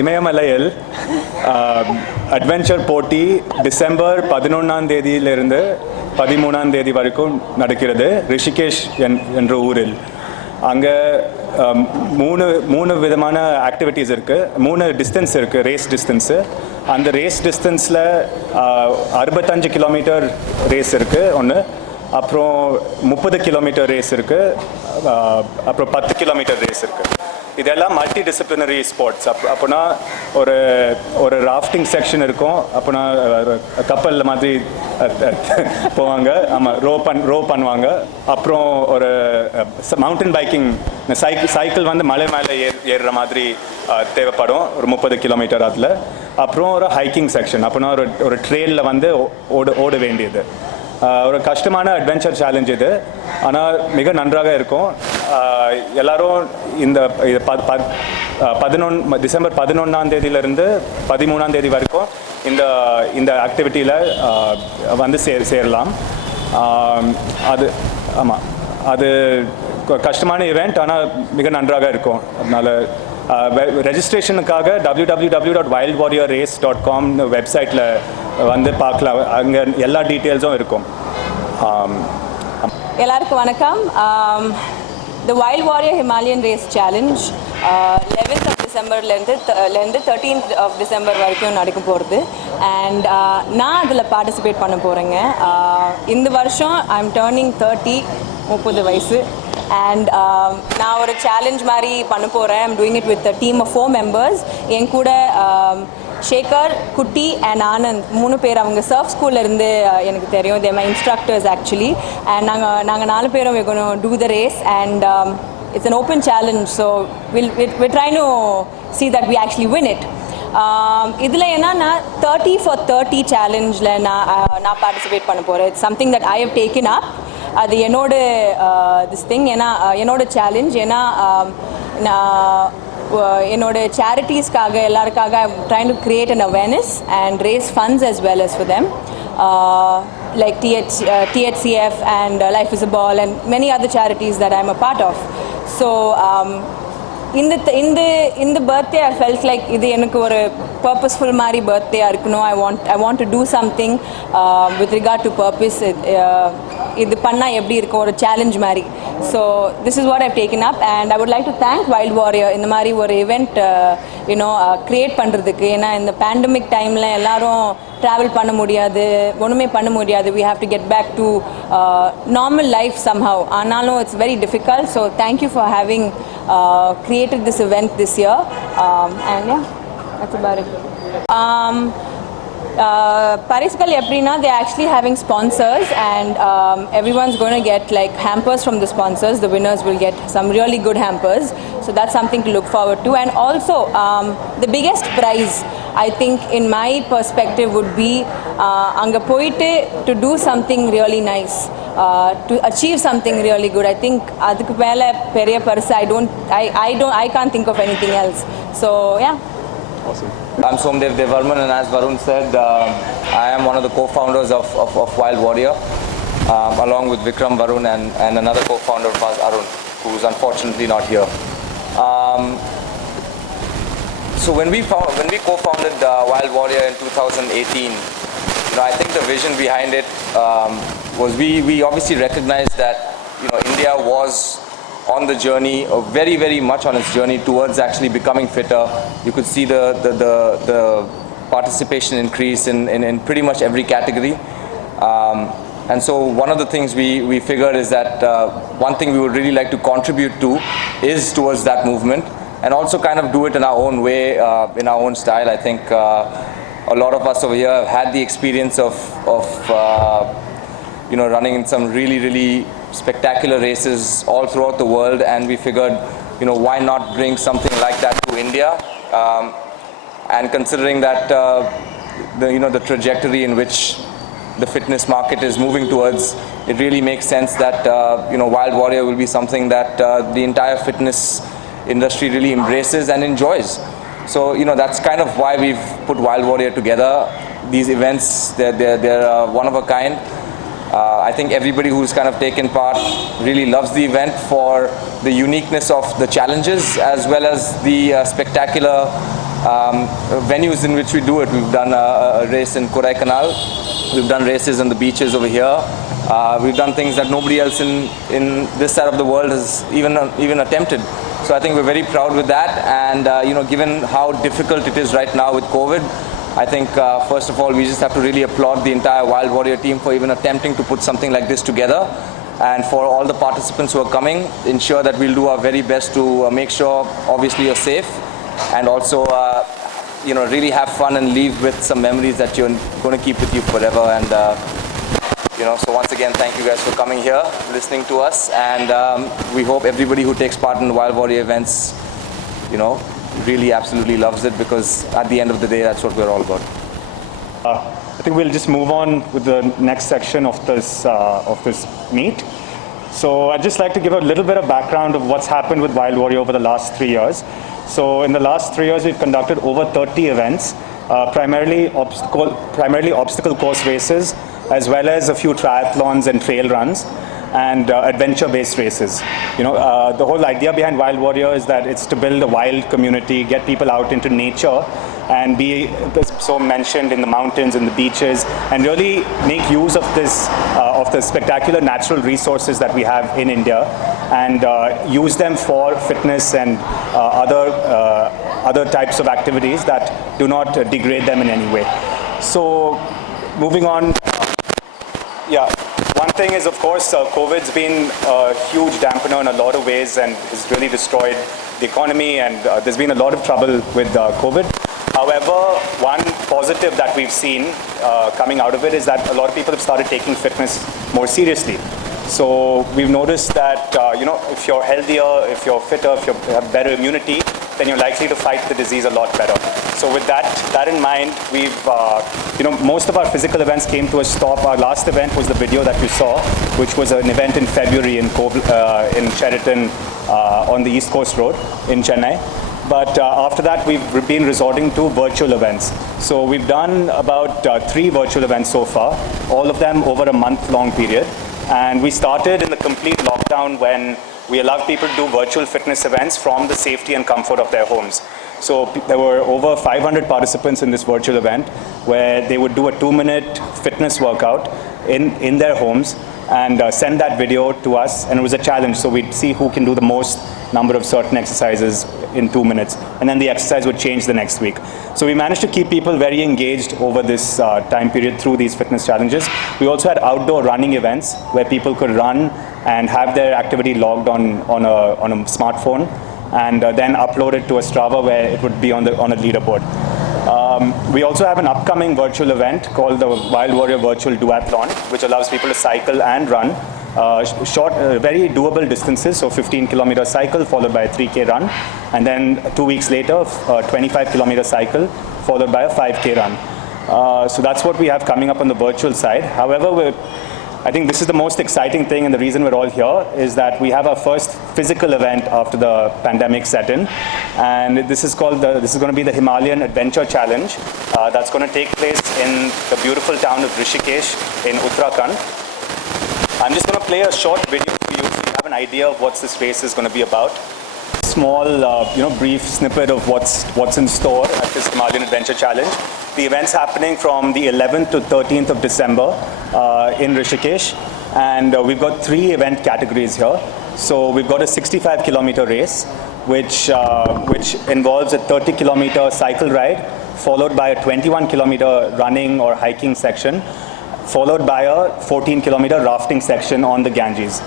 இமயமலையில் அட்வென்ச்சர் போட்டி டிசம்பர் 11ஆம் தேதியிலிருந்து 13ஆம் தேதி வரைக்கும் நடக்கிறது ரிஷிகேஷ் என்ற ஊரில். அங்கே மூணு விதமான ஆக்டிவிட்டீஸ் இருக்குது, 3 டிஸ்டன்ஸ் இருக்குது, ரேஸ் டிஸ்டன்ஸு. அந்த ரேஸ் டிஸ்டன்ஸில் 65 கிலோமீட்டர் ரேஸ் இருக்குது ஒன்று, அப்புறம் 30 கிலோமீட்டர் ரேஸ் இருக்குது, அப்புறம் 10 கிலோமீட்டர் ரேஸ் இருக்குது. இதெல்லாம் மல்டி டிசிப்ளினரி ஸ்போர்ட்ஸ். அப்போனா ஒரு ராஃப்டிங் செக்ஷன் இருக்கும், அப்போனா கப்பலில் மாதிரி போவாங்க, ஆமாம் ரோ பண்ணுவாங்க. அப்புறம் ஒரு மவுண்டன் பைக்கிங், சைக்கிள் வந்து மலை மேலே ஏறுற மாதிரி தேவைப்படும், ஒரு 30 கிலோமீட்டர் அதில். அப்புறம் ஒரு ஹைக்கிங் செக்ஷன், அப்போனா ஒரு ட்ரெயிலில் வந்து ஓட வேண்டியது. ஒரு கஷ்டமான அட்வென்ச்சர் சேலஞ்ச் இது, ஆனால் மிக நன்றாக இருக்கும். எல்லாரும் இந்த டிசம்பர் 11ஆம் தேதியிலிருந்து 13ஆம் தேதி வரைக்கும் இந்த ஆக்டிவிட்டியில் வந்து சேரலாம். அது ஆமாம், அது கஷ்டமான ஈவெண்ட், ஆனால் மிக நன்றாக இருக்கும். அதனால் ரெஜிஸ்ட்ரேஷனுக்காக www.wildwarriorrace.com வெப்சைட்டில் வந்து பார்க்கலாம், அங்கே எல்லா டீட்டெயில்ஸும் இருக்கும். எல்லாருக்கும் வணக்கம். The Wild Warrior Himalayan Race Challenge 11th of Decemberலேருந்து 13th of December வரைக்கும் நடக்க போகிறது. அண்ட் நான் அதில் பார்ட்டிசிபேட் பண்ண போகிறேங்க. இந்த வருஷம் ஐ எம் டர்னிங் 30 வயசு. அண்ட் நான் ஒரு சேலஞ்ச் மாதிரி பண்ண போகிறேன். I'm doing it with team of 4 members. என் கூட ஷேகர், குட்டி அண்ட் ஆனந்த் 3 பேர். அவங்க சர்ஃப் ஸ்கூல்லேருந்து எனக்கு தெரியும். தே மை இன்ஸ்ட்ரக்டர்ஸ் ஆக்சுவலி. அண்ட் நாங்கள் 4 பேரும் we're going to do the race and it's an open challenge, so we're trying to see that we actually win it. இதில் என்னன்னா 30 for 30 சேலஞ்சில் நான் பார்ட்டிசிபேட் பண்ண போகிறேன். It's something that I have taken up. அது என்னோட this thing, ஏன்னா என்னோட challenge. ஏன்னா நான் என்னோட சேரிட்டிஸ்க்காக எல்லாருக்காக trying to create an awareness and raise funds as well as for them, like THCF and Life is a Ball and many other charities that I'm a part of. So in the birthday I felt like இது எனக்கு ஒரு purposeful மாதிரி birthday-ஆ இருக்கணும். I want to do something with regard to purpose. இது பண்ணால் எப்படி இருக்கும், ஒரு சேலஞ்ச் மாதிரி. So this is what I've taken up and I would like to thank Wild Warrior இந்த மாதிரி ஒரு இவெண்ட் க்ரியேட் பண்ணுறதுக்கு. ஏன்னா இந்த பேண்டமிக் டைமில் எல்லாரும் ட்ராவல் பண்ண முடியாது, ஒன்றுமே பண்ண முடியாது. we have to get back to normal life somehow. ஆனாலும் it's very difficult. So thank you for having created this event this year. And yeah, that's about it. Pariskal Eprina, they're actually having sponsors and everyone's going to get like hampers from the sponsors. The winners will get some really good hampers. So that's something to look forward to. And also the biggest prize, I think in my perspective, would be anga poite to do something really nice, to achieve something really good. I think adukku mela periya parsa I can't think of anything else. So yeah. Awesome. I'm Somdev Devvarman, and as Varun said, I am one of the co-founders of Wild Warrior, along with Vikram, Varun, and another co-founder of us, Arun, who is unfortunately not here. So when we co-founded Wild Warrior in 2018, I think the vision behind it was we obviously recognized that India was on the journey, very, very much on its journey towards actually becoming fitter. You could see the participation increase in pretty much every category. And so one of the things we figured is that one thing we would really like to contribute to is towards that movement, and also kind of do it in our own way, in our own style. I think a lot of us over here have had the experience of running in some really, really spectacular races all throughout the world, and we figured, why not bring something like that to India? And considering that the trajectory in which the fitness market is moving towards, it really makes sense that Wild Warrior will be something that the entire fitness industry really embraces and enjoys. So that's kind of why we've put Wild Warrior together. These events, they're one of a kind. I think everybody who's kind of taken part really loves the event for the uniqueness of the challenges as well as the spectacular venues in which we do it. We've done a race in Kodaikanal, we've done races on the beaches over here, we've done things that nobody else in this side of the world has even attempted. So I think we're very proud with that, and given how difficult it is right now with COVID, I think first of all we just have to really applaud the entire Wild Warrior team for even attempting to put something like this together, and for all the participants who are coming, ensure that we'll do our very best to make sure obviously you're safe, and also really have fun and leave with some memories that you're going to keep with you forever. And so once again, thank you guys for coming here, listening to us, and we hope everybody who takes part in the Wild Warrior events really absolutely loves it, because at the end of the day that's what we're all about. I think we'll just move on with the next section of this meet. So I'd just like to give a little bit of background of what's happened with Wild Warrior over the last 3 years. So in the last 3 years, we've conducted over 30 events, primarily obstacle course races, as well as a few triathlons and trail runs, and adventure-based races. The whole idea behind Wild Warrior is that it's to build a wild community, get people out into nature, and be so mentioned in the mountains and the beaches, and really make use of the spectacular natural resources that we have in India, and use them for fitness and other types of activities that do not degrade them in any way. So moving on, one thing is, of course, COVID's been a huge dampener in a lot of ways and has really destroyed the economy, and there's been a lot of trouble with COVID. However, one positive that we've seen coming out of it is that a lot of people have started taking fitness more seriously. So we've noticed that if you're healthier, if you're fitter, if you have better immunity, then you're likely to fight the disease a lot better. So with that in mind, we've most of our physical events came to a stop. Our last event was the video that you saw, which was an event in February in Sheraton on the East Coast Road in Chennai. But after that, we've been resorting to virtual events. So we've done about 3 virtual events so far, all of them over a month-long period. And we started in the complete lockdown when we allowed people to do virtual fitness events from the safety and comfort of their homes. So there were over 500 participants in this virtual event, where they would do a 2-minute fitness workout in their homes and send that video to us, and it was a challenge. So we'd see who can do the most number of certain exercises in 2 minutes, and then the exercise would change the next week. So we managed to keep people very engaged over this time period through these fitness challenges. We also had outdoor running events where people could run and have their activity logged on a smartphone, and then upload it to a Strava where it would be on a leaderboard. We also have an upcoming virtual event called the Wild Warrior Virtual Duathlon, which allows people to cycle and run short, very doable distances. So 15-kilometer cycle followed by a 3K run, and then 2 weeks later, a 25-kilometer cycle followed by a 5K run. So that's what we have coming up on the virtual side. However, I think this is the most exciting thing, and the reason we're all here is that we have our first physical event after the pandemic set in, and this is going to be the Himalayan Adventure Challenge. That's going to take place in the beautiful town of Rishikesh in Uttarakhand. I'm just going to play a short video for you so you have an idea of what this race is going to be about. Small, brief snippet of what's in store at this Himalayan Adventure Challenge. The event's happening from the 11th to 13th of December in Rishikesh, and we've got 3 event categories here. So we've got a 65-kilometer race, which involves a 30-kilometer cycle ride, followed by a 21-kilometer running or hiking section, followed by a 14-kilometer rafting section on the Ganges.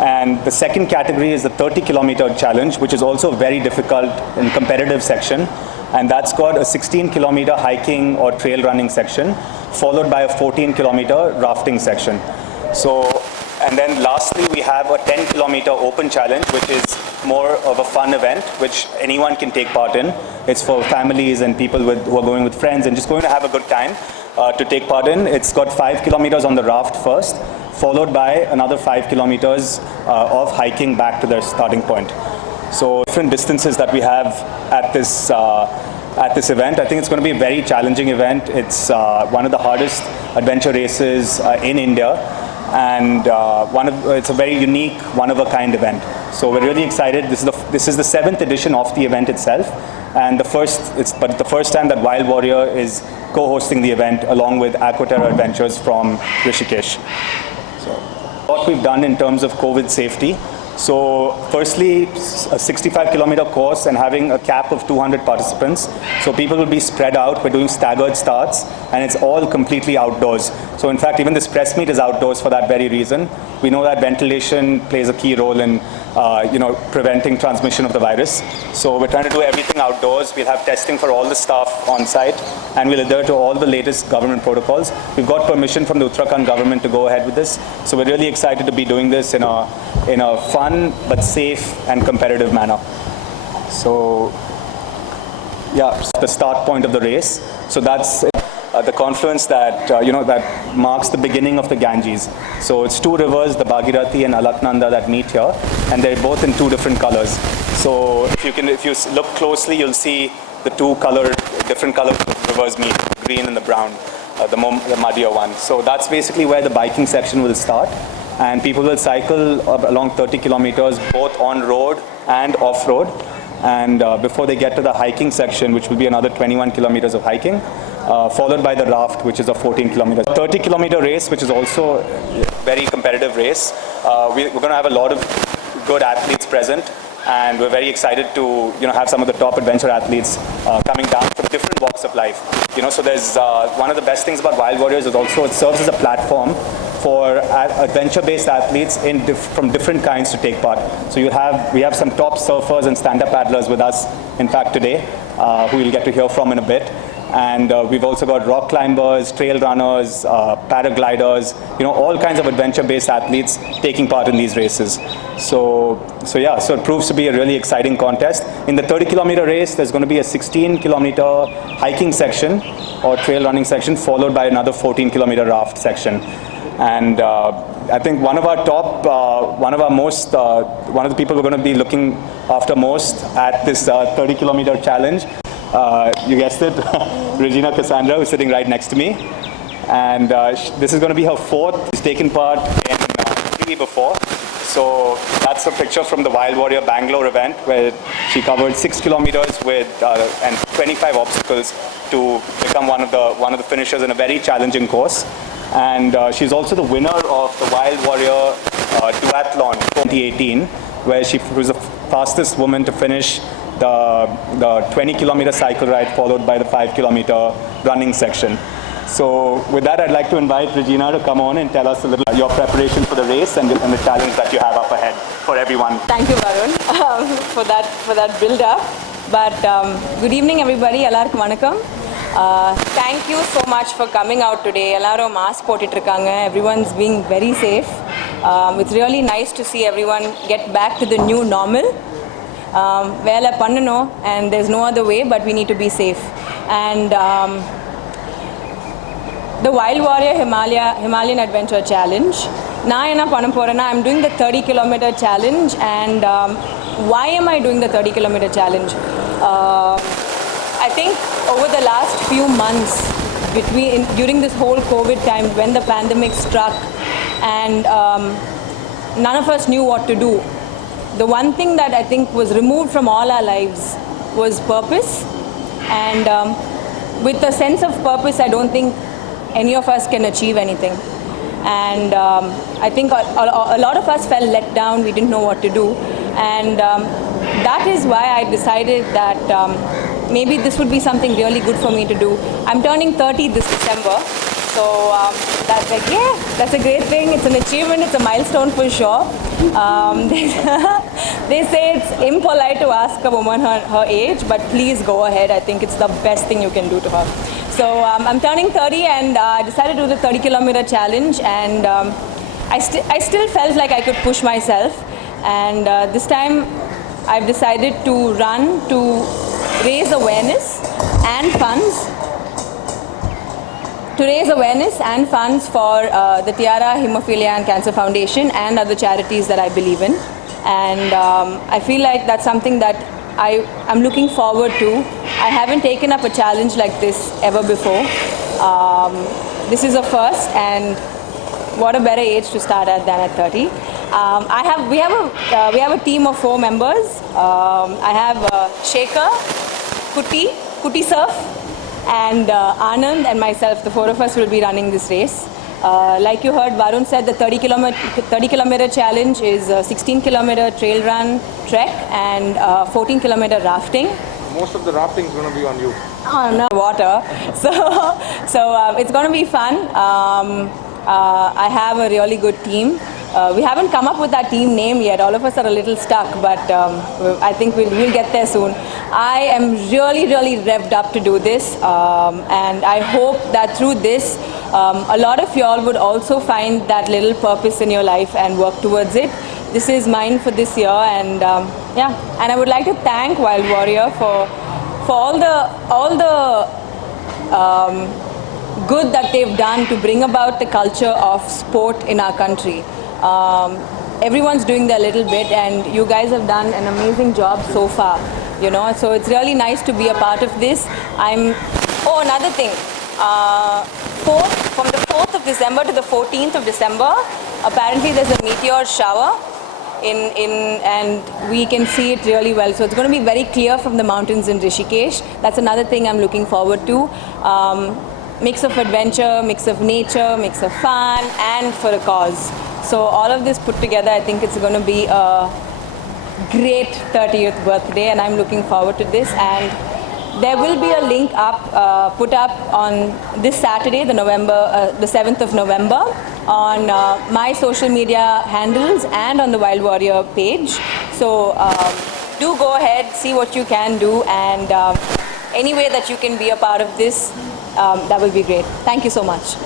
And the second category is the 30-kilometer challenge, which is also a very difficult and competitive section. And that's got a 16-kilometer hiking or trail running section, followed by a 14-kilometer rafting section. And then lastly, we have a 10-kilometer open challenge, which is more of a fun event, which anyone can take part in. It's for families and people who are going with friends and just going to have a good time to take part in. It's got 5 kilometers on the raft first, followed by another 5 kilometers of hiking back to their starting point. So different distances that we have at this event. I think it's going to be a very challenging event. It's one of the hardest adventure races in India. and it's a very unique, one-of-a-kind event. So we're really excited. This is the 7th edition of the event itself, and the first time that Wild Warrior is co-hosting the event along with Aquaterra Adventures from Rishikesh. So what we've done in terms of COVID safety. So firstly, a 65-kilometer course and having a cap of 200 participants. So people will be spread out. We're doing staggered starts, and it's all completely outdoors. So in fact, even this press meet is outdoors for that very reason. We know that ventilation plays a key role in preventing transmission of the virus. So we're trying to do everything outdoors. We'll have testing for all the staff on site, and we'll adhere to all the latest government protocols. We've got permission from the Uttarakhand government to go ahead with this. So we're really excited to be doing this in a fun but safe and competitive manner. So yeah, the start point of the race. So that's the confluence that that marks the beginning of the Ganges. So it's two rivers, the Bhagirathi and Alaknanda, that meet here, and they're both in two different colors. So if you look closely, you'll see the different colored rivers meet, green and the brown, the muddier one. So that's basically where the biking section will start, and people will cycle along 30 kilometers both on road and off road, and before they get to the hiking section, which will be another 21 kilometers of hiking, followed by the raft, which is a 14 kilometers. 30-kilometer race, which is also a very competitive race. We're going to have a lot of good athletes present, and we're very excited to have some of the top adventure athletes coming down from different walks of life. So there's one of the best things about Wild Warriors is also it serves as a platform for adventure-based athletes from different kinds to take part. So we have some top surfers and stand-up paddlers with us, in fact, today, who you'll get to hear from in a bit. And we've also got rock climbers, trail runners, paragliders, all kinds of adventure-based athletes taking part in these races. So it proves to be a really exciting contest. In the 30-kilometer race, there's going to be a 16-kilometer hiking section or trail running section, followed by another 14-kilometer raft section. And I think one of the people we're going to be looking after most at this 30-kilometer challenge, you guessed it, Regina Cassandra, who's sitting right next to me. And this is going to be her 4th. She's taken part in TV before. So that's a picture from the Wild Warrior Bangalore event, where she covered 6 kilometers and 25 obstacles to become one of the finishers in a very challenging course. And she's also the winner of the Wild Warrior Duathlon 2018, where she was the fastest woman to finish the 20-kilometer cycle ride, followed by the 5-kilometer running section. So with that, I'd like to invite Regina to come on and tell us a little about your preparation for the race and the challenge that you have up ahead for everyone. Thank you, Varun, for that build-up. But good evening, everybody. Ellarkum vanakkam. Thank you so much for coming out today. Ellarum mask potittirukanga. Everyone's being very safe. It's really nice to see everyone get back to the new normal. Vela pannano, and there's no other way, but we need to be safe. And the Wild Warrior Himalayan Adventure Challenge. I'm doing the 30-kilometer challenge, and why am I doing the 30-kilometer challenge? I think over the last few months, during this whole COVID time, when the pandemic struck, and none of us knew what to do, the one thing that I think was removed from all our lives was purpose. And with a sense of purpose, I don't think any of us can achieve anything. And I think a lot of us felt let down. We didn't know what to do. And that is why I decided that maybe this would be something really good for me to do. I'm turning 30 this December. So that's like, yeah, that's a great thing. It's an achievement. It's a milestone for sure. They say it's impolite to ask a woman her age, but please go ahead. I think it's the best thing you can do to her. So I'm turning 30, and I decided to do the 30-kilometer challenge. And I still felt like I could push myself. And this time I've decided to run to raise awareness and funds. To raise awareness and funds for the Tiara, Haemophilia and Cancer Foundation and other charities that I believe in. And I feel like that's something that I'm looking forward to. I haven't taken up a challenge like this ever before. This is a first, and what a better age to start at than at 30. We have a team of 4 members. I have Shekhar, Kuti Surf, and Anand and myself. The 4 of us will be running this race. Like you heard, Varun said the 30 kilometer challenge is a 16 kilometer trail run trek and 14 kilometer rafting. Most of the rafting is going to be on you. Oh, no water. So it's going to be fun. I have a really good team. We haven't come up with that team name yet. All of us are a little stuck, but I think we'll get there soon. I am really revved up to do this, and I hope that through this, a lot of y'all would also find that little purpose in your life and work towards it. This is mine for this year, and yeah. And I would like to thank Wild Warrior for all the good that they've done to bring about the culture of sport in our country. Everyone's doing their little bit, and you guys have done an amazing job so far. You know, so it's really nice to be a part of this. Another thing. From the 4th of December to the 14th of December, apparently there's a meteor shower. And we can see it really well. So it's going to be very clear from the mountains in Rishikesh. That's another thing I'm looking forward to. Mix of adventure, mix of nature, mix of fun, and for a cause. So all of this put together, I think it's going to be a great 30th birthday, and I'm looking forward to this. And there will be a link put up on this Saturday, the 7th of November, on my social media handles and on the Wild Warrior page. So do go ahead, see what you can do, and any way that you can be a part of this, that will be great. Thank you so much.